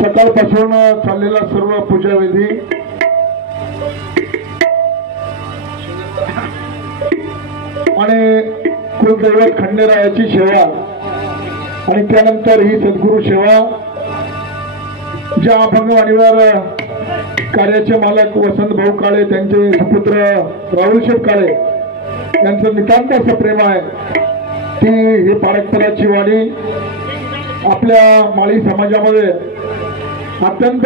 सकाळपासून चाललेला सर्व पूजाविधी आणि कुलदैवत खंडेरायाची सेवा आणि त्यानंतर ही सद्गुरू सेवा ज्या अभंगवाणीवर कार्याचे मालक वसंत भाऊ काळे त्यांचे सुपुत्र राहुल शेठ काळे यांचं नितांत असं प्रेम आहे ती ही पारंपराची वाणी आपल्या माळी समाजामध्ये अत्यंत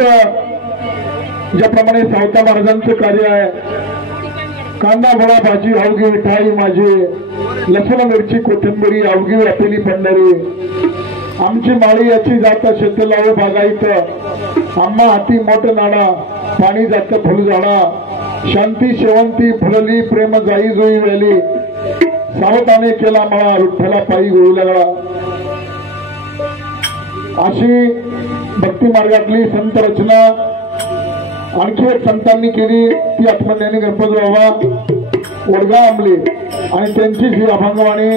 ज्याप्रमाणे सावता महाराजांचं कार्य आहे कांदा भडा भाजी अवघी मिठाई माझी लसूण मिरची कोथिंबीरी अवघी व्यापेली पंढरी आमची माळी याची जात शेतलाव बागायत आम्हा हाती मोठ नाणा पाणी जात फुलझाडा शांती शेवंती फुलली प्रेम जाई जुई वेली सावताने केला मला विठ्ठला पायी गोळी लागला अशी भक्ती मार्गातली संत रचना आणखी एक संतांनी केली ती आत्मज्ञानी गणपती बाबा वडगा आंबले आणि त्यांची ही अभंगवाणी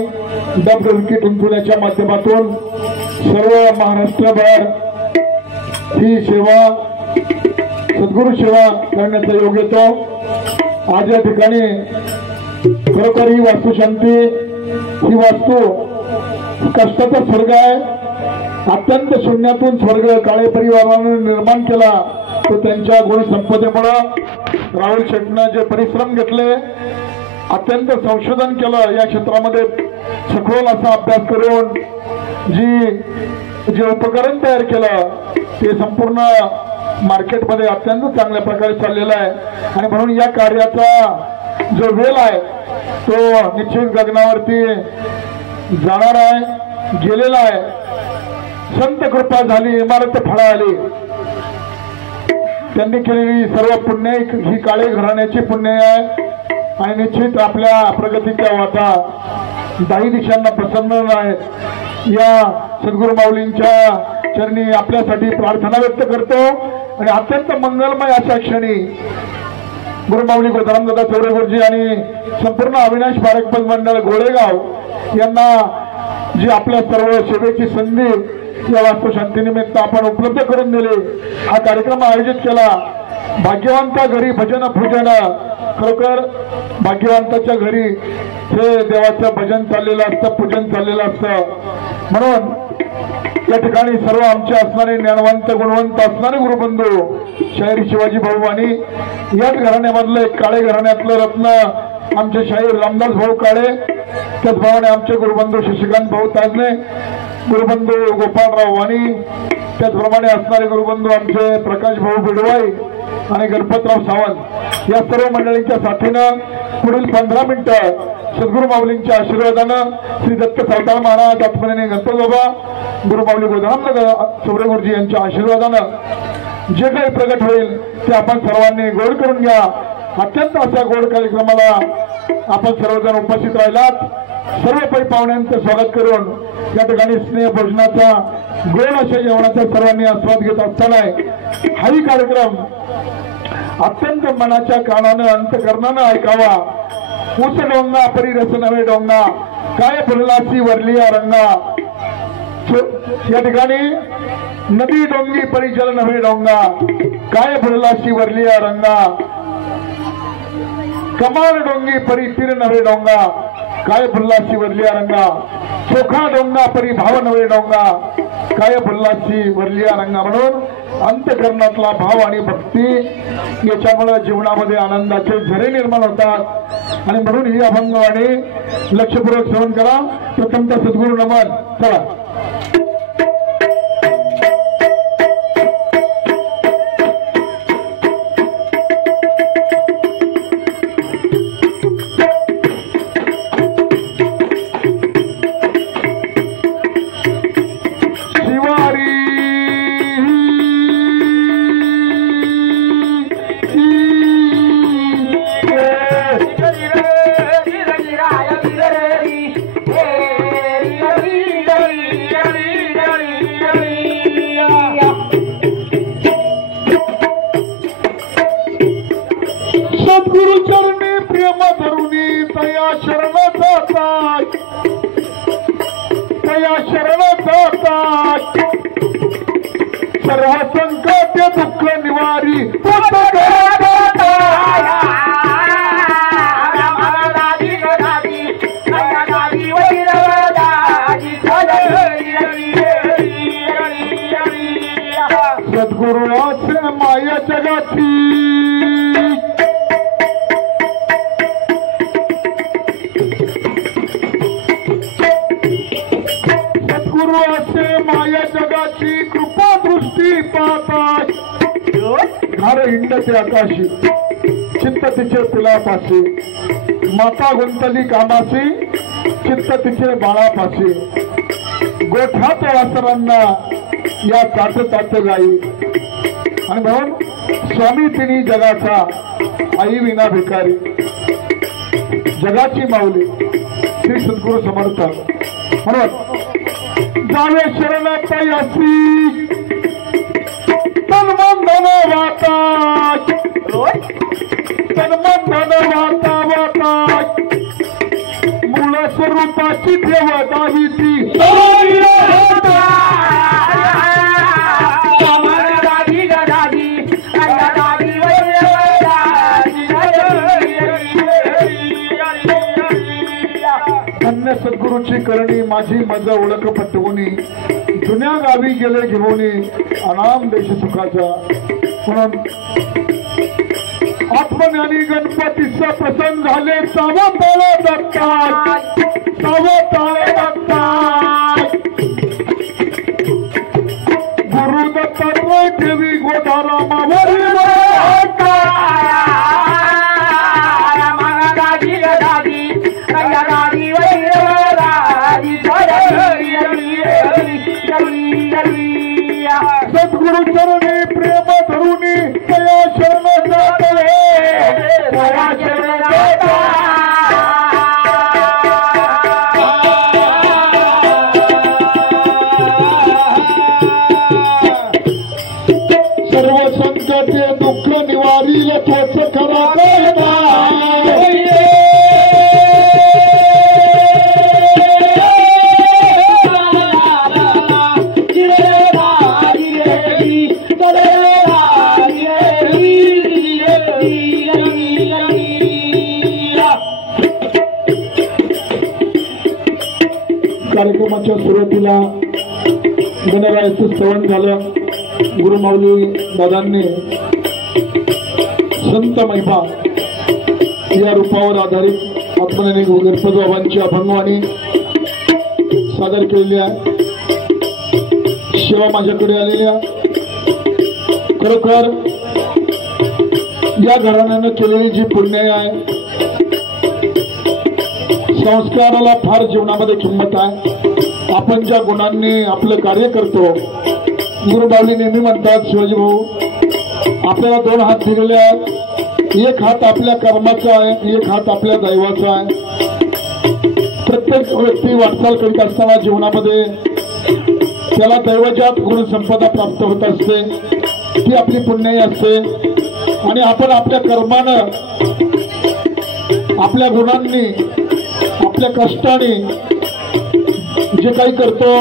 डबडुलकी टुनटुण्याच्या माध्यमातून सर्व महाराष्ट्रभर ही सेवा सद्गुरू सेवा करण्याचा योग येतो। आज या ठिकाणी खरोखर ही वास्तुशांती ही वास्तू कष्टाचा स्वर्ग आहे अत्यंत शून्यातून स्वर्ग काळे परिवाराने निर्माण केला तो त्यांच्या गुणसंपदेमुळे राहुल शेठने जे परिश्रम घेतले अत्यंत संशोधन केलं या क्षेत्रामध्ये सखोल असा अभ्यास करून जे उपकरण तयार केलं ते संपूर्ण मार्केटमध्ये अत्यंत चांगल्या प्रकारे चाललेलं आहे आणि म्हणून या कार्याचा जो वेल आहे तो निश्चित गगनावरती जाणार आहे गेलेला आहे। संत कृपा झाली इमारत फळा आली त्यांनी केलेली सर्व पुण्य ही काळे घराण्याची पुण्य आहे आणि निश्चित आपल्या प्रगतीच्या वाटा दाही दिशांना प्रसन्न आहे। या सद्गुरू माऊलींच्या चरणी आपल्यासाठी प्रार्थना व्यक्त करतो आणि अत्यंत मंगलमय अशा क्षणी गुरुमाऊली गोदारामदादा चौरे गुरुजी आणि संपूर्ण अविनाश पारकपद मंडळ गोळेगाव यांना जी आपल्या सर्व सेवेची संधी या वास्तुशांतीनिमित्त आपण उपलब्ध करून दिली हा कार्यक्रम आयोजित केला। भाग्यवंता घरी भजन पूजन खरोखर भाग्यवंताच्या घरी हे देवाचं भजन चाललेलं असतं पूजन चाललेलं असतं म्हणून या ठिकाणी सर्व आमचे असणारे ज्ञानवंत गुणवंत असणारे गुरुबंधू शाहीर शिवाजी भाऊ आणि याच घराण्यामधलं एक काळे घराण्यातलं रत्न आमचे शाहीर रामदास भाऊ काळे त्याचप्रमाणे आमचे गुरुबंधू शशिकांत भाऊ ताजने गुरुबंधू गोपाळराव वाणी त्याचप्रमाणे असणारे गुरुबंधू आमचे प्रकाश भाऊ बिडवाई आणि गणपतराव सावंत या सर्व मंडळींच्या साथीनं पुढील 15 मिनिटं सद्गुरू माऊलींच्या आशीर्वादानं श्री दत्त सावताळ महाराज आत्मनेने गणपती बाबा गुरुमाऊली गोदारामदादा चौरे गुरुजी यांच्या आशीर्वादानं जे काही प्रगट होईल ते आपण सर्वांनी गोड करून घ्या। अत्यंत अशा गोड कार्यक्रमाला आपण सर्वजण उपस्थित राहिलात सर्व पै पाहुण्यांचं स्वागत करून या ठिकाणी स्नेह भोजनाचा गोड अशा जेवणाचा सर्वांनी आस्वाद घेत असताना हाही कार्यक्रम अत्यंत मनाच्या कानानं अंतकरणानं ऐकावा। ऊस डोंगा परी रस नवे डोंगा काय फुललासी वरलिया रंगा या ठिकाणी नदी डोंगी परी जल नवे डोंगा काय फुललासी वरलिया रंगा कमाल डोंगी परी तीर नवे डोंगा काय फुललासी वरलिया रंगा चोखा डोंगा परी भाव नवे डोंगा काय फुललासी वरलिया रंगा म्हणून अंतकरणातला भाव आणि भक्ती याच्यामुळे जीवनामध्ये आनंदाचे झरे निर्माण होतात आणि म्हणून ही अभंगवाणी लक्षपूर्वक श्रवण करा। प्रथमतः सद्गुरू नमन चला। Hey सर्व संकट दुःख निवारी सद्गुरुवाचे माया जगाची सद्गुरुवाचे माया जगाची कृपा दृष्टी पाहतात घर हिंडते आकाशी चित्त तिचे पिलापाशी माता गुंतली कामाची चित्त तिचे बाळापाशी गोठ्यात वासरांना या ताट गाई आणि म्हणून स्वामी तिनी जगाचा आई विना भिकारी जगाची माऊली श्री सद्गुरु समर्थ म्हणून जावे शरणात अशी तन्मन धन वाता मूळ स्वरूपाची ठेव दावीची धन्य सद्गुरूची करणी माझी मज ओळख पटवून जुन्या गावी गेले घेऊन अनाम देश सुखाचा म्हणून आत्मज्ञानी गणपतीचा प्रसन्न झाले सावताळे दत्तात गुरु दत्तात्रय ठेवी गोधारामावर सद्गुरु चरणी प्रेम धरुणी तया शरण सर्व संकटे दुःख निवारील तोच खरा कार्यक्रमाच्या सुरुवातीला गणरायाचं स्तवन झालं गुरुमाऊली दादांनी संत महिमा या रूपावर आधारित आत्मज्ञानी गणपती बाबांची अभंगवाणी सादर केलेल्या सेवा माझ्याकडे आलेल्या खरोखर या घराण्यानं केलेली जी पुण्य आहे संस्काराला फार जीवनामध्ये किंमत आहे आपण ज्या गुणांनी आपलं कार्य करतो गुरुमाऊली नेहमी म्हणतात शिवाजी भाऊ आपल्याला दोन हात दिलेले आहेत एक हात आपल्या कर्माचा आहे एक हात आपल्या दैवाचा आहे प्रत्येक व्यक्ती वाटचाल करीत असताना जीवनामध्ये त्याला दैवजात गुण संपदा प्राप्त होत असते ती आपली पुण्याई असते आणि आपण आपल्या कर्मानं आपल्या गुणांनी आपल्या कष्टाने जे काही करतो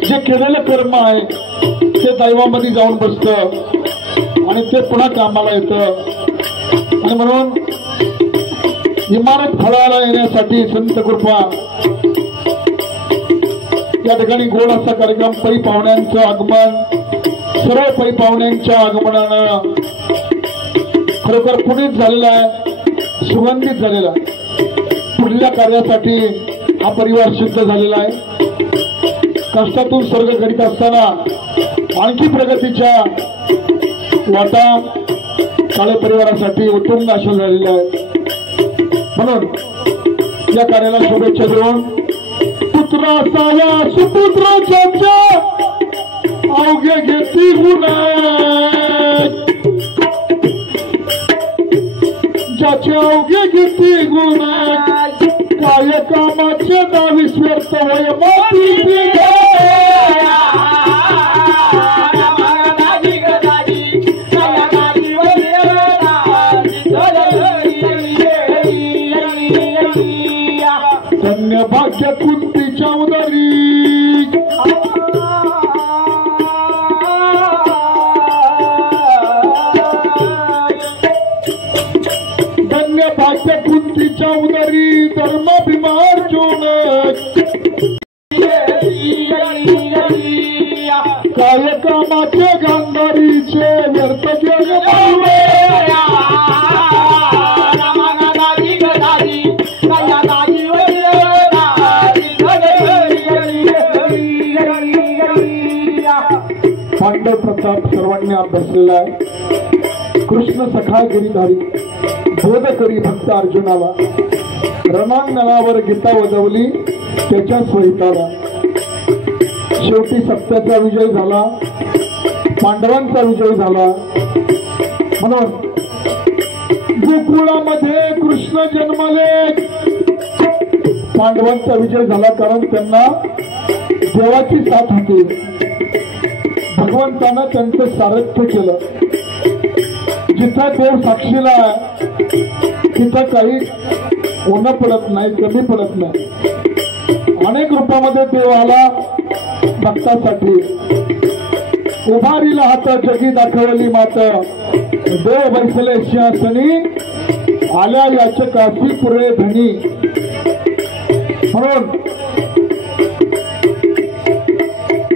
जे केलेलं कर्म आहे ते दैवामध्ये जाऊन बसतं आणि ते पुन्हा कामाला येतं आणि म्हणून इमारत फळाला येण्यासाठी संत कृपा या ठिकाणी गोड असा कार्यक्रम पै पाहुण्यांचं आगमन सर्व पै पाहुण्यांच्या आगमनानं खरोखर पुनीत झालेला आहे सुगंधित झालेला आहे पुढल्या कार्यासाठी हा परिवार सिद्ध झालेला आहे कष्टातून स्वर्ग करीत असताना आणखी प्रगतीच्या वाटा काळे परिवारासाठी उत्तुंग आशा झालेल्या आहेत म्हणून या कार्याला शुभेच्छा देऊन पुत्र असावा सुपुत्राच्या अवघे घेती गुण ज्याचे अवघे घेती गुण काय कामाचे दावी व्यर्थ होय माती धन्य भाग्य कुंतीच्या उदरी काय कामाचे गांधारीचे व्यर्थ जग पावे पांडव प्रताप सर्वांनी अभ्यासलेला आहे। कृष्ण सखा गिरीधारी बोध करी भक्त अर्जुनाला रणांगणावर गीता वजवली त्याच्या स्वहिताला। शेवटी सत्याचा विजय झाला, पांडवांचा विजय झाला। म्हणून गोकुळामध्ये कृष्ण जन्मले, पांडवांचा विजय झाला कारण त्यांना देवाची साथ होती। भगवंतानं त्यांचं सारथ्य केलं। जिथं देव साक्षीला तिथं काही ओनं पडत नाही, कमी पडत नाही। अनेक रूपामध्ये देव आला भक्तासाठी। उभारीला हात जगी दाखवली मात, देव बैसले सिंहासनी आल्या याचकासी पुरे धनी। म्हणून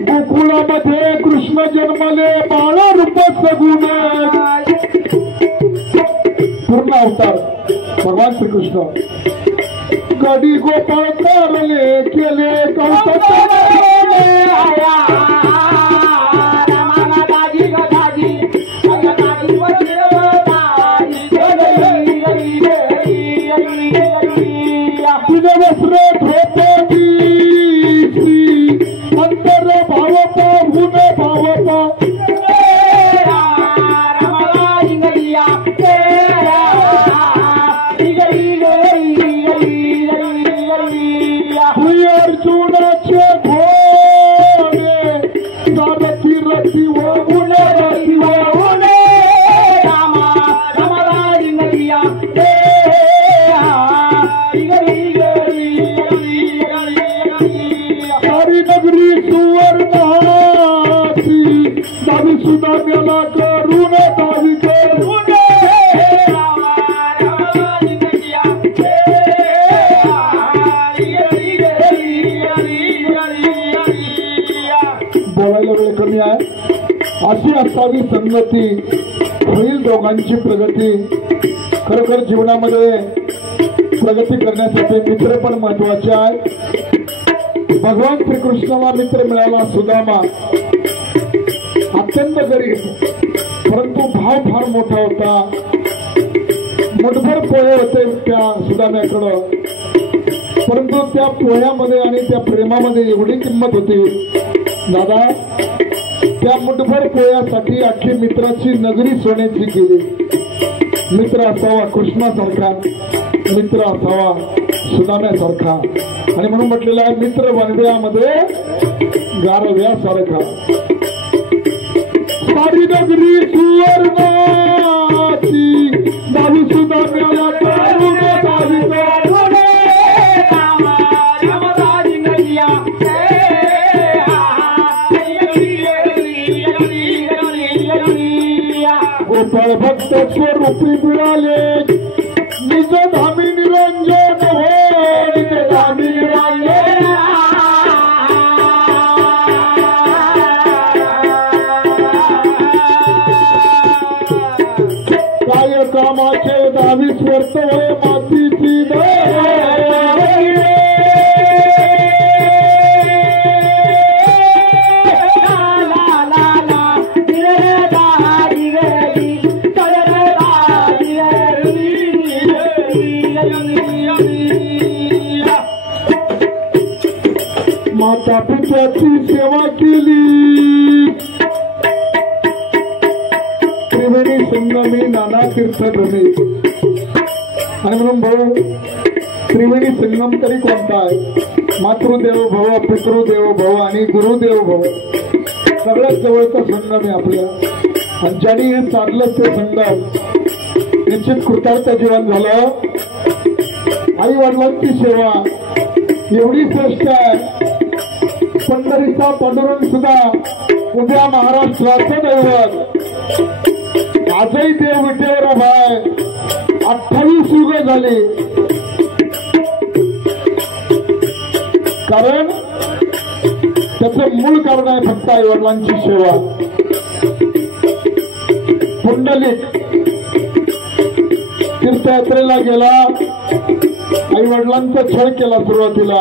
गोकुळामध्ये कृष्ण जन्मले, बाळ रूप सगुण पूर्ण अवतार भगवान श्रीकृष्ण। गडी गोपाळ तारले केले कौतुक बोलायला वेळ कमी आहे। अशी असावी संगती, होईल दोघांची प्रगती। खरोखर जीवनामध्ये प्रगती करण्यासाठी मित्र पण महत्वाचे आहे। भगवान श्रीकृष्णाला मित्र मिळाला सुदामा, अत्यंत गरीब परंतु भाव फार मोठा होता। मुठभर पोहे होते त्या सुदाम्याकडं, परंतु त्या पोह्यामध्ये आणि त्या प्रेमामध्ये एवढी किंमत होती दादा, त्या मुठभर पोह्यासाठी अख्खी मित्राची नगरी सोन्याची केली। मित्र असावा कृष्णासारखा, मित्र असावा सुदाम्यासारखा। आणि म्हणून म्हटलेलं आहे मित्र वनव्यामध्ये गारव्यासारखा। सारी नगरी सुवर्णाची दावी सुदाम्याला गोपाळ भक्त स्वरूपी मिळाले, निज धामी निरंजन हो, निज धामी निरंजन। काय कामाचे दावी स्वर्त होय मातीची माता पित्याची सेवा केली, त्रिवेणी संगमी नाना तीर्थभूमी। आणि म्हणून भाऊ त्रिवेणी संगम तरी कोणता आहे? मातृदेव भव, पितृदेव भव आणि गुरुदेव भव, सगळ्यात जवळचा संगम आहे आपल्या। आणि ज्यांनी हे साधलं ते संगम निश्चित कृतार्थ जीवन झालं। आई वडिलांची सेवा एवढी श्रेष्ठ आहे। पंढरीचा पांडुरंग सुद्धा उद्या महाराष्ट्राचं दैवत, आजही देव विटेवर उभा आहे। 28 युग झाली, कारण त्याचं मूळ कारण आहे फक्त आई वडिलांची सेवा. पुंडलिक तीर्थयात्रेला गेला, आई वडिलांचा छळ केला सुरुवातीला,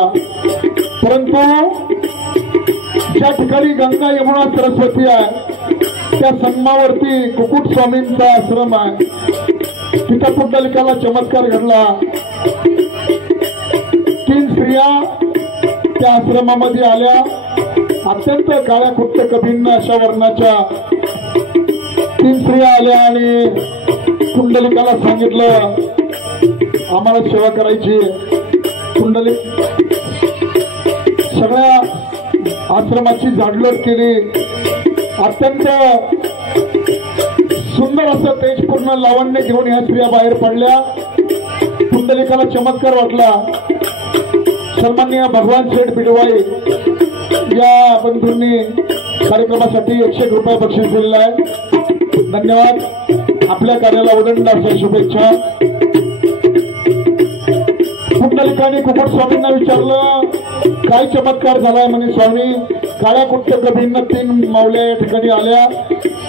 परंतु ज्या ठिकाणी गंगा यमुना सरस्वती आहे त्या संगमावरती कुकुट स्वामींचा आश्रम आहे. तिथं पुंडलिकाला चमत्कार घडला. 3 स्त्रिया त्या आश्रमामध्ये आल्या. अत्यंत काळ्या कुट्ट कभिन्न अशा वर्णाच्या 3 स्त्रिया आल्या आणि पुंडलिकाला सांगितलं आम्हाला सेवा करायची. पुंडलिक सगळ्या आश्रमाची झाडलोट केली. अत्यंत सुंदर असं तेजपूर्ण लावण्य घेऊन ह्या स्त्रिया बाहेर पडल्या. पुंडलिकाला चमत्कार वाटला. सन्माननीय भगवान शेठ बिडवाई या बंधूंनी कार्यक्रमासाठी 101 रुपये बक्षीस दिलेलं आहे. धन्यवाद. आपल्या कार्याला उदंड अशा शुभेच्छा. पुंडलिकाने कुकुट स्वामींना विचारलं काय चमत्कार झालाय. म्हणे स्वामी काळ्या कुट्ट कभिन्न 3 माऊल्या या ठिकाणी आल्या,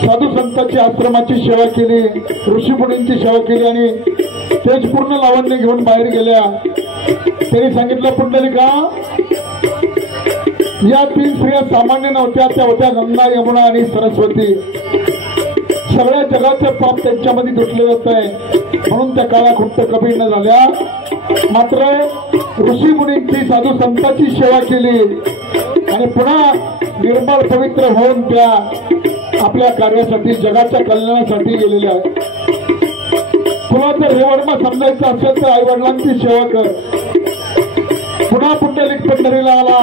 साधू संतांची आश्रमाची सेवा केली, ऋषीमुनींची सेवा केली आणि तेजपूर्ण लावण्य घेऊन बाहेर गेल्या. त्यांनी सांगितलं पुंडलिका या 3 स्त्रिया सामान्य नव्हत्या, त्या होत्या गंगा यमुना आणि सरस्वती. सगळ्या जगाचे पाप त्यांच्यामध्ये धुतले जात आहे म्हणून त्या काळ्या कुट्ट कभिन्न झाल्या. मात्र ऋषी मुनींची साधू संतांची सेवा केली आणि पुन्हा निर्मळ पवित्र होऊन त्या आपल्या कार्यासाठी जगाच्या कल्याणासाठी गेलेल्या आहेत. तुला जर रेवडमा समजायचं असेल तर आई वडिलांची सेवा कर. पुन्हा पुंडलिक पंढरीला आला.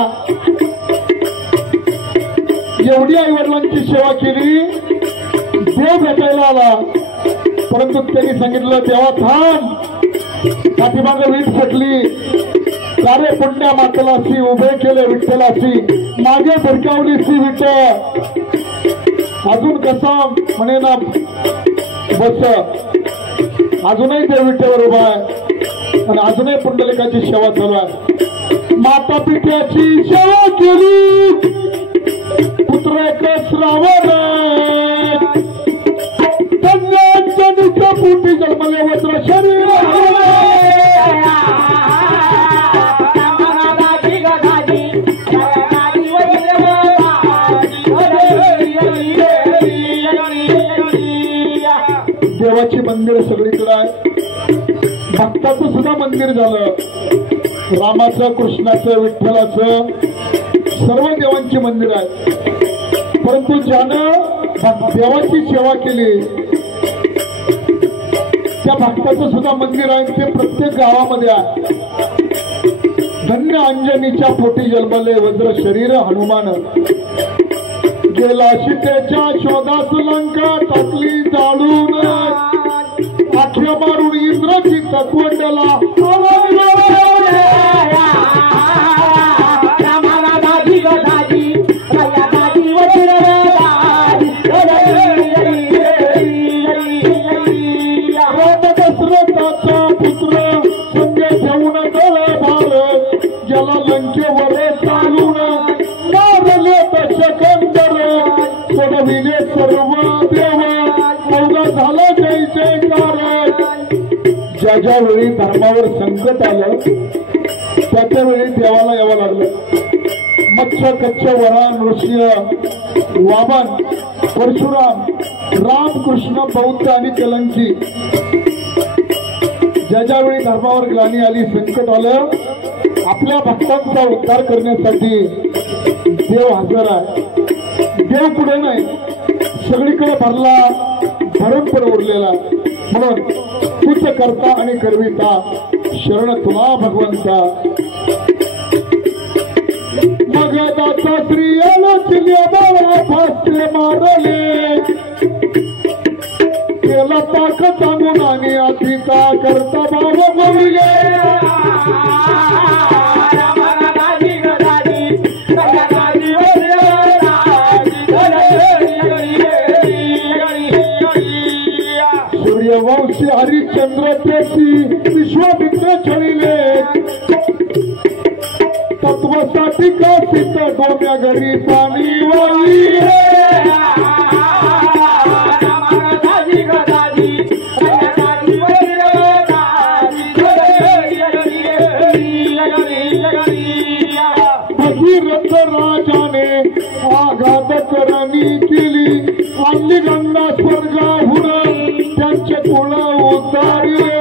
एवढी आई वडिलांची सेवा केली, देव भेटायला आला. परंतु त्यांनी सांगितलं तेव्हा थांब. पाठीमागे वीट फुटली. कार्य पुण्या मातलासी उभे केले विठ्ठलासी, मागे भिरकावलीसी विठ. अजून कसा म्हणे ना बस. अजूनही ते विठ्ठेवर उभा आहे आणि अजूनही पुंडलिकाची सेवा चालू आहे. माता पित्याची सेवा केली, पुत्र श्रावण कन्याच्या पोटी जन्मले वज्र शरीर. देवाची मंदिर सगळीकडे आहे. भक्ताचं सुद्धा मंदिर झालं. रामाचं, कृष्णाचं, विठ्ठलाचं सर्व देवांची मंदिर आहे. परंतु ज्यानं देवाची सेवा केली त्या भक्ताचं सुद्धा मंदिर आहे. ते प्रत्येक गावामध्ये आहे. धन्य अंजनीच्या पोटी जन्मले वज्र शरीर हनुमान. गेला सीतेच्या शोधास लंका टाकली जाळून, आख्या मारून इंद्राची तत्वंडाला दशरथाचा पुत्र संग घेऊन गळा भार, ज्याला लंकेवर चालून मारले दशकंदर. सोडविले सर्व देव अवघा झाला जय जयकार. ज्या ज्या वेळी धर्मावर संकट आलं त्याच्या वेळी देवाला यावं लागलं. मत्स्य कच्छ वरान नृसिंह वामन परशुराम राम कृष्ण बौद्ध आणि कलंकी ज्या ज्यावेळी धर्मावर ग्लानी आली संकट आलं आपल्या भक्तांचा उद्धार करण्यासाठी देव हजर आहे. देव पुढे नाही सगळीकडे भरला भरून पण उरलेला. म्हणून तूच करता आणि करविता शरण तुला भगवंता. मगदाचा स्त्रियाला चिल्या बाळा फासले मारले, त्याला ताक सांगून आणि अतिता करता बाबा बोलले. सूर्यवंशी हरिश्चंद्र तेसी विश्वामित्र छळिले, तत्वसात विकसित डोम्या घरी पाणी वाई भगीरथ राजाने आघात करणी केली आणली गंगा स्वर्गाहून त्यांचे कुळ उतारले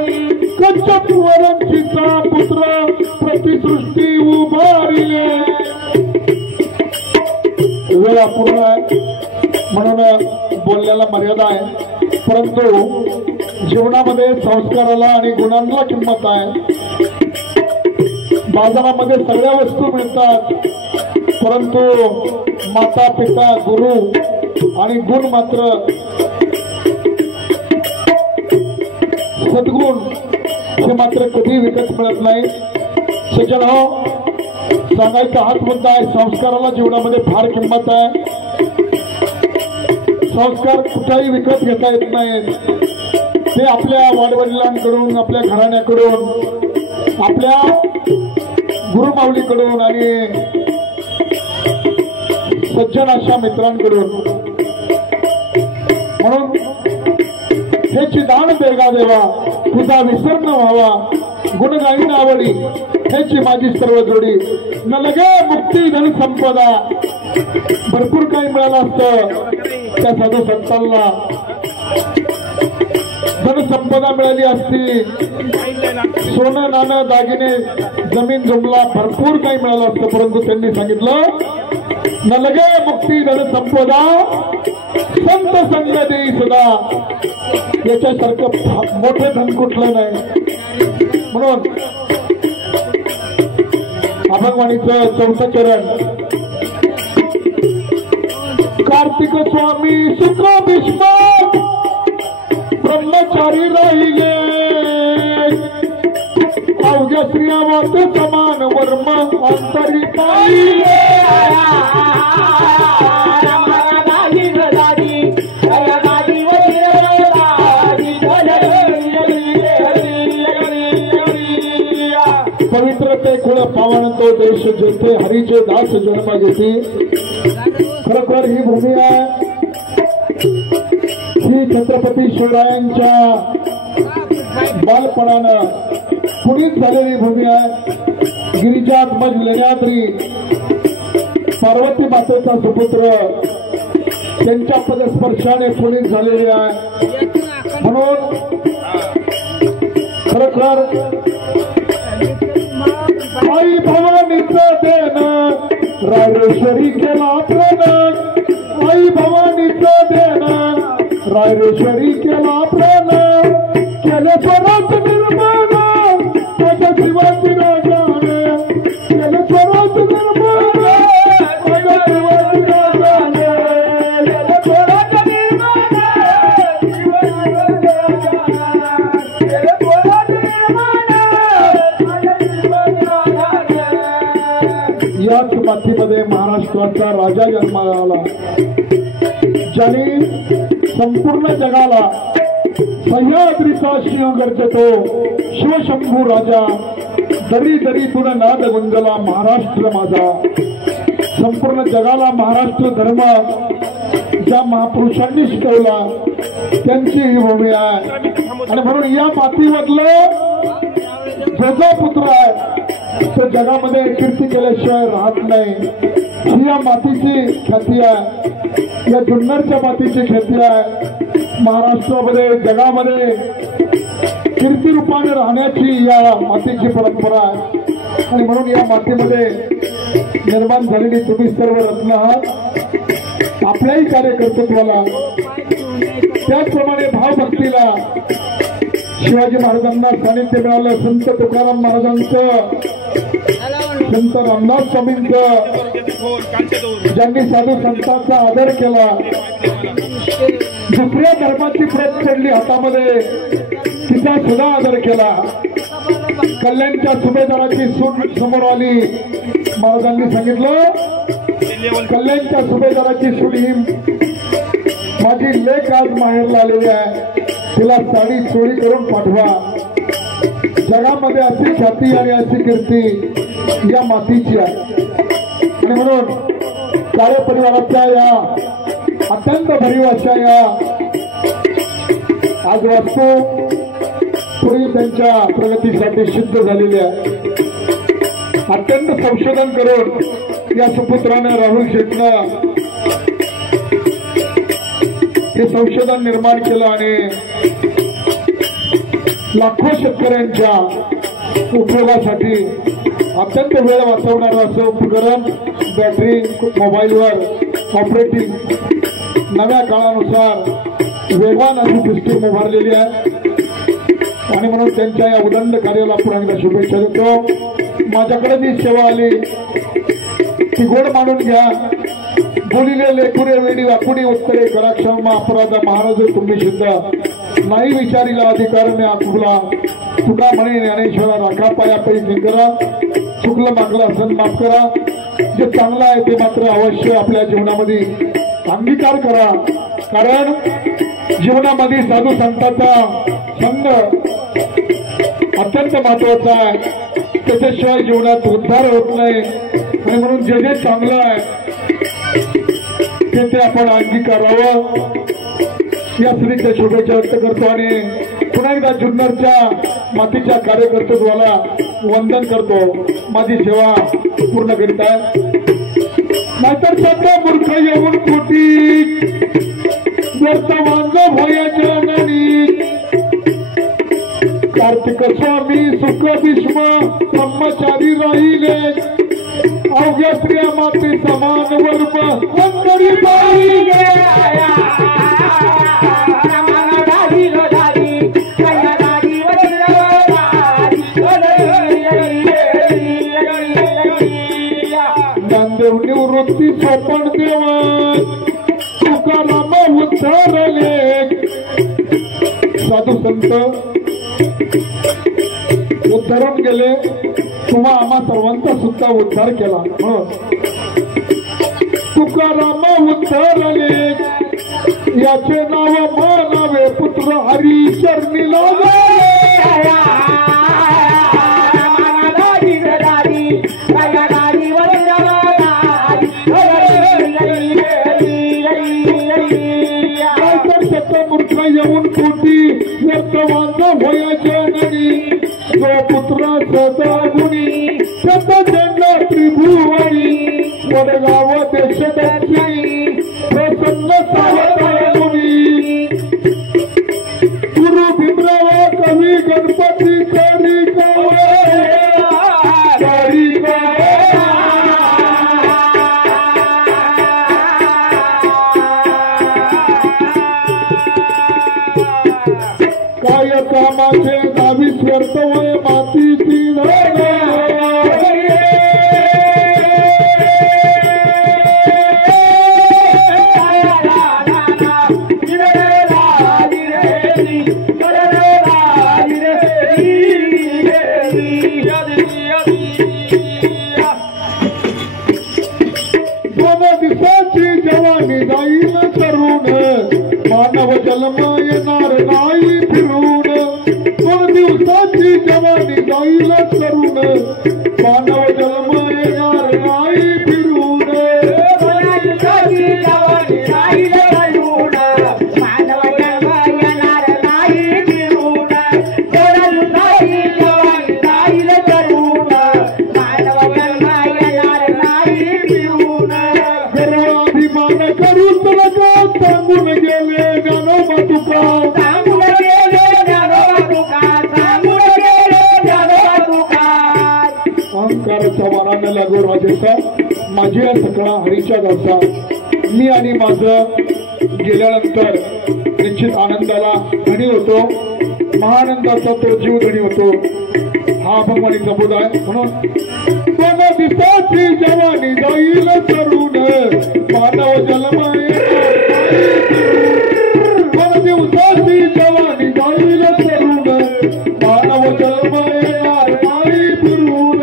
कंचपुवरांचीचा पुत्र प्रतिसृष्टी उभारले वेळ अपूर्ण आहे म्हणून बोलण्याला मर्यादा आहे परंतु जीवनामध्ये संस्काराला आणि गुणांना किंमत आहे बाजारामध्ये सगळ्या वस्तू मिळतात परंतु माता पिता गुरु आणि गुण मात्र सद्गुण हे मात्र कधी विकत मिळत नाही सज्जन हो सांगायचा हाच मुद्दा आहे संस्काराला जीवनामध्ये फार किंमत आहे संस्कार कुठेही विकत घेता येत नाहीत ते आपल्या वाडवडिलांकडून आपल्या घराण्याकडून आपल्या गुरुमाऊलीकडून आणि सज्जन अशा मित्रांकडून म्हणून हेची दान देगा देवा तुझा विसर न व्हावा गुणगायी आवडी हेची माझी सर्व जोडी न लगे मुक्ती धन संपदा भरपूर काही मिळालं असतं त्या साधू संतांना धनसंपदा मिळाली असती सोनं नाणं दागिने जमीन जुमला भरपूर काही मिळालं असतं परंतु त्यांनी सांगितलं न लगे मुक्ती धन संपदा संत संग देई सदा याच्यासारखं मोठं धन कुठलं नाही म्हणून अभंगवाणीचं चौथं चरण कार्तिक स्वामी सुख भीष्म ब्रह्मचारी राहिले अवघ्या स्त्रियावत समान वर्म अंतरी पाहिले पवित्र ते कुळ पावन तो देश जेथे हरीचे दास जन्म घेते खरोखर ही भूमी आहे ही छत्रपती शिवरायांच्या बालपणानं पुनीत झालेली भूमी आहे गिरिजात्मज लेण्याद्री पार्वती मातेचा सुपुत्र त्यांच्या पदस्पर्शाने पुनीत झालेली आहे म्हणून खरोखर आई भवानीचं देणं रायरेश्वरी केला प्रण आई भवानीचं देणं रायरेश्वरी केला प्रण केले स्वराज निर्माण माझ्या शिवाजी राजाने केले स्वराज निर्माण माझ्या शिवाजी राजाने केले स्वराज निर्माण शिवाजी राजाने केले स्वराज निर्माण माझ्या शिवाजी राजाने याच मातीमध्ये महाराष्ट्राचा राजा जन्माला आला ज्याने संपूर्ण जगाला सह्याद्रीचा सिंह गर्जतो शिवशंभू राजा दरी दरीतून नाद गुंजला महाराष्ट्र माझा संपूर्ण जगाला महाराष्ट्र धर्म ज्या महापुरुषांनी शिकवला त्यांची ही भूमी आहे आणि म्हणून या मातीमधलं जो पुत्र आहे तो जगामध्ये कीर्ती केल्याशिवाय राहत नाही ही या मातीची ख्याती आहे या जुन्नरच्या मातीची ख्याती आहे महाराष्ट्रामध्ये जगामध्ये कीर्ती रूपाने राहण्याची या मातीची परंपरा आहे आणि म्हणून या मातीमध्ये निर्माण झालेली तुम्ही सर्व रत्न आहात आपल्याही कार्यकर्तृत्वाला त्याचप्रमाणे भावभक्तीला शिवाजी महाराजांना सानिध्य मिळालं संत तुकाराम महाराजांचं संत रामदास स्वामींचं ज्यांनी साधू संतांचा आदर केला दुसऱ्या धर्माची प्रत चढली हातामध्ये तिचा सुद्धा आदर केला कल्याणच्या सुभेदाराची सूट समोर आली महाराजांनी सांगितलं कल्याणच्या सुभेदाराची सूट ही माझी लेक आज माहेरला आलेली आहे तिला साडी चोळी करून पाठवा जगामध्ये अशी ख्याती आणि अशी कीर्ती या मातीची आहे आणि म्हणून काळे परिवाराच्या या अत्यंत भरीव अशा या आज वास्तू पुढील त्यांच्या प्रगतीसाठी सिद्ध झालेली आहे. अत्यंत संशोधन करून या सुपुत्रानं राहुल शेठनं हे संशोधन निर्माण केलं आणि लाखो शेतकऱ्यांच्या उपयोगासाठी अत्यंत वेळ वाचवणारं असं उपकरण बॅटरी मोबाईलवर ऑपरेटिंग नव्या काळानुसार वेगवान अशी सिस्टीम उभारलेली आहे. आणि म्हणून त्यांच्या या उदंड कार्याला पुन्हा एकदा शुभेच्छा देतो. माझ्याकडे जी सेवा आली ती गोड मानून घ्या. बोलिले लेकुरे वेडी वाकुडी उत्तरे कराक्षमा अपराध महाराज तुम्ही सिद्ध नाही विचारीला अधिकारने आकुला तुका म्हणे ज्ञानेश्वरा राखा पायापैकी करा. चुकलं मागलं असं माफ करा. जे चांगलं आहे ते मात्र अवश्य आपल्या जीवनामध्ये अंगीकार करा. कारण जीवनामध्ये साधू संतांचा संग अत्यंत महत्वाचा आहे. त्याच्याशिवाय जीवनात उद्धार होत नाही. आणि म्हणून जे जे चांगलं आहे ते आपण अंगीकारावं यासाठी शुभेच्छा व्यक्त करतो. आणि पुन्हा एकदा जुन्नरच्या मातीच्या कार्यकर्तृत्वाला वंदन करतो. माझी सेवा पूर्ण करीत आहे. नाहीतर सध्या मूर्ख येऊन पोटी वर्तमान भयाच्या नणी कार्तिक स्वामी सुख भीष्म ब्रह्मचारी राहिले अवघ्या स्त्रिया माते समान वर्म अंतरी पाहिले. नामदेव निवृत्ती सोपण देव तुकाराम उच्चारले साधू संत उद्धारून गेले. तुम्हा आम्हा सर्वांचा सुद्धा उद्धार केला. तुकाराम उद्धारले याचे नाव मानावे पुत्र हरी चरणी लावे. मूर्ख येऊन पोटी वर्तमान भयाच्या नणी जो पुत्र सदा गुणी शतचंड त्रिभुवनी वडगाव देश दक्षिणी प्रसन्न सावता गुणी गुरु भीमराव कवी गणपती करी काय कामाचे नावी स्वर्तवय मातीची दोन दिवसाची जवानी जाईल तरुण मानव जन्म येणार नाही फिरून. दोन दिवसाची जवानी जाईल तरुण मानव जन्म येणार नाही फिरून. गर्वाभिमान करून तुला सांगून गेले ज्ञानोबा तुका. अहंकाराच्या वराने लागू राजेचा माझी या सकळा हरीच्या गावचा मी आणि माझं गेल्यानंतर निश्चित आनंदाला धनी होतो. महानंदाचा तो जीव धनी होतो. हा भगवानीचा बोध आहे. म्हणून दोन दिवसाची जवानी जाईल तरुण मानव जन्म दोन दिवसाची जवानी जाईल तरुण मानव जन्म येणार नाही फिरून.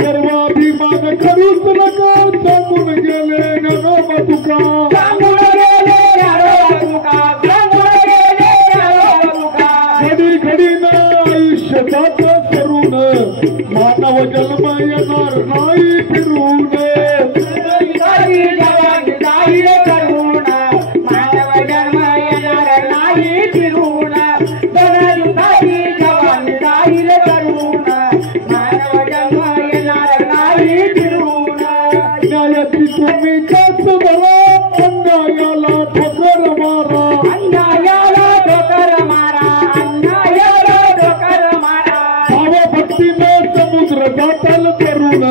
गर्वाभिमान करूच नका सांगू येणार नाही फिरून दुधारी जवानी जाईल करून मानव जन्म येणार नाही फिरून दुधारी जवानी जाईल करून मानव जन्म येणार नाही फिरून न्यायाची तुम्ही जास्त धरा अन्यायाला ठोकर मारा अन्यायाला ठोकर मारा अन्यायाला ठोकर मारा भावभक्तीने समुद्र दाटल करून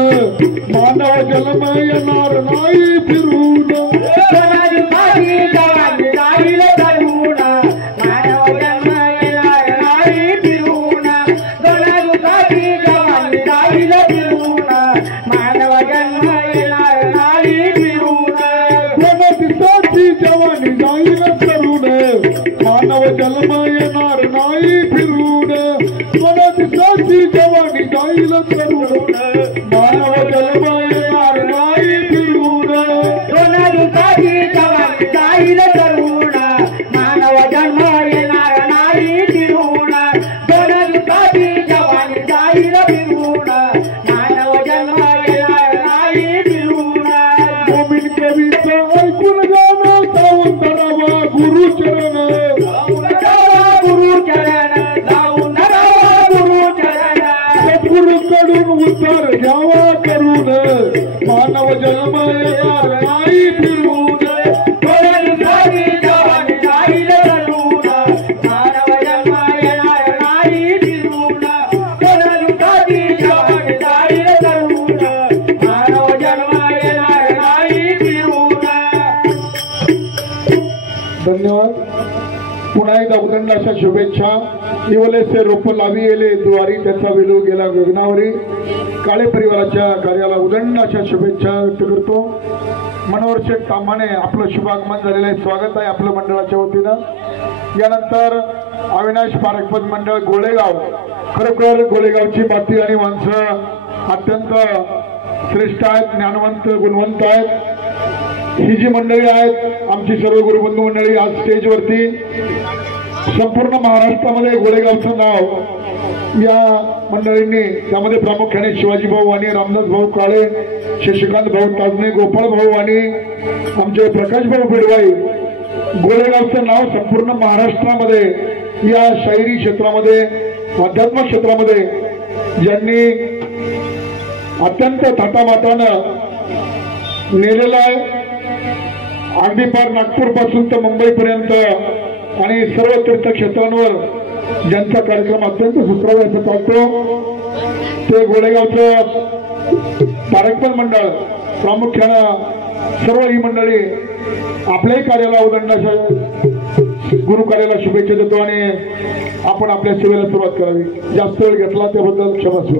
मानव जन्म येणार नाही फिरून दुधारी जवानी जाईल करून मानव जन्म येणार नाही फिरून दुधारी जवानी जाईल फिरून मानव जन्म येणार नाही फिरून दिवसाची जवानी जाईल करून मानव जन्म येणार नाही फिरून दिवसाची जवानी जाईल करून मानव जन्म येणार नाही फिरून दुधारी जवानी जाईल करून मानव जन्म येणार नाही फिरून दुधारी जवानी जाईल फिरून मानव जन्म येणार नाही फिरून मोमीन कवीचं ऐकून गाणं जाऊन धरावा गुरुचरण गुरुचरण जाऊन धरावा गुरुचरण सद्गुरूकडून उद्धार घ्यावा करून मानव जन्म येणार नाही फिरून दुधारी जवानी जाईल करून मानव जन्म येणार नाही फिरून दुधारी जवानी जाईल करून मानव जन्म येणार नाही फिरून धन्यवाद. पुन्हा एकदा उदंड अशा शुभेच्छा. इवलेसे रोप लावी येले द्वारी त्याचा वेलू गेला गगनावरी. काळे परिवाराच्या कार्याला उदंड अशा शुभेच्छा व्यक्त करतो. मनोहर शेठ तामाणे आपलं शुभागमन झालेलं आहे. स्वागत आहे आपलं मंडळाच्या वतीनं. यानंतर अविनाश पारखपत मंडळ गोळेगाव. खरोखर गोळेगावची माती आणि माणसं अत्यंत श्रेष्ठ आहेत, ज्ञानवंत, गुणवंत आहेत. ही जी मंडळी आहेत आमची सर्व गुरुबंधू मंडळी आज स्टेजवरती संपूर्ण महाराष्ट्रामध्ये गोळेगावचं नाव या मंडळींनी, त्यामध्ये प्रामुख्याने शिवाजी भाऊ आणि रामदास भाऊ काळे, शशिकांत भाऊ ताजने, गोपाळ भाऊ आणि आमचे प्रकाश भाऊ पेडवाई, गोळेगावचं नाव संपूर्ण महाराष्ट्रामध्ये या शाहिरी क्षेत्रामध्ये, अध्यात्म क्षेत्रामध्ये ज्यांनी अत्यंत थाटामाटानं नेलेलं आहे. अगदी पार नागपूर पासून तर मुंबईपर्यंत आणि सर्व तीर्थक्षेत्रांवर ज्यांचा कार्यक्रम अत्यंत सुप्रसिद्ध चालतो ते गोळेगावचं पारखपत मंडळ, प्रामुख्यानं सर्व ही मंडळी आपल्याही कार्याला उदंडाच्या गुरु कार्याला शुभेच्छा देतो आणि आपण आपल्या सेवेला सुरुवात करावी. जास्त वेळ घेतला त्याबद्दल क्षमस्व.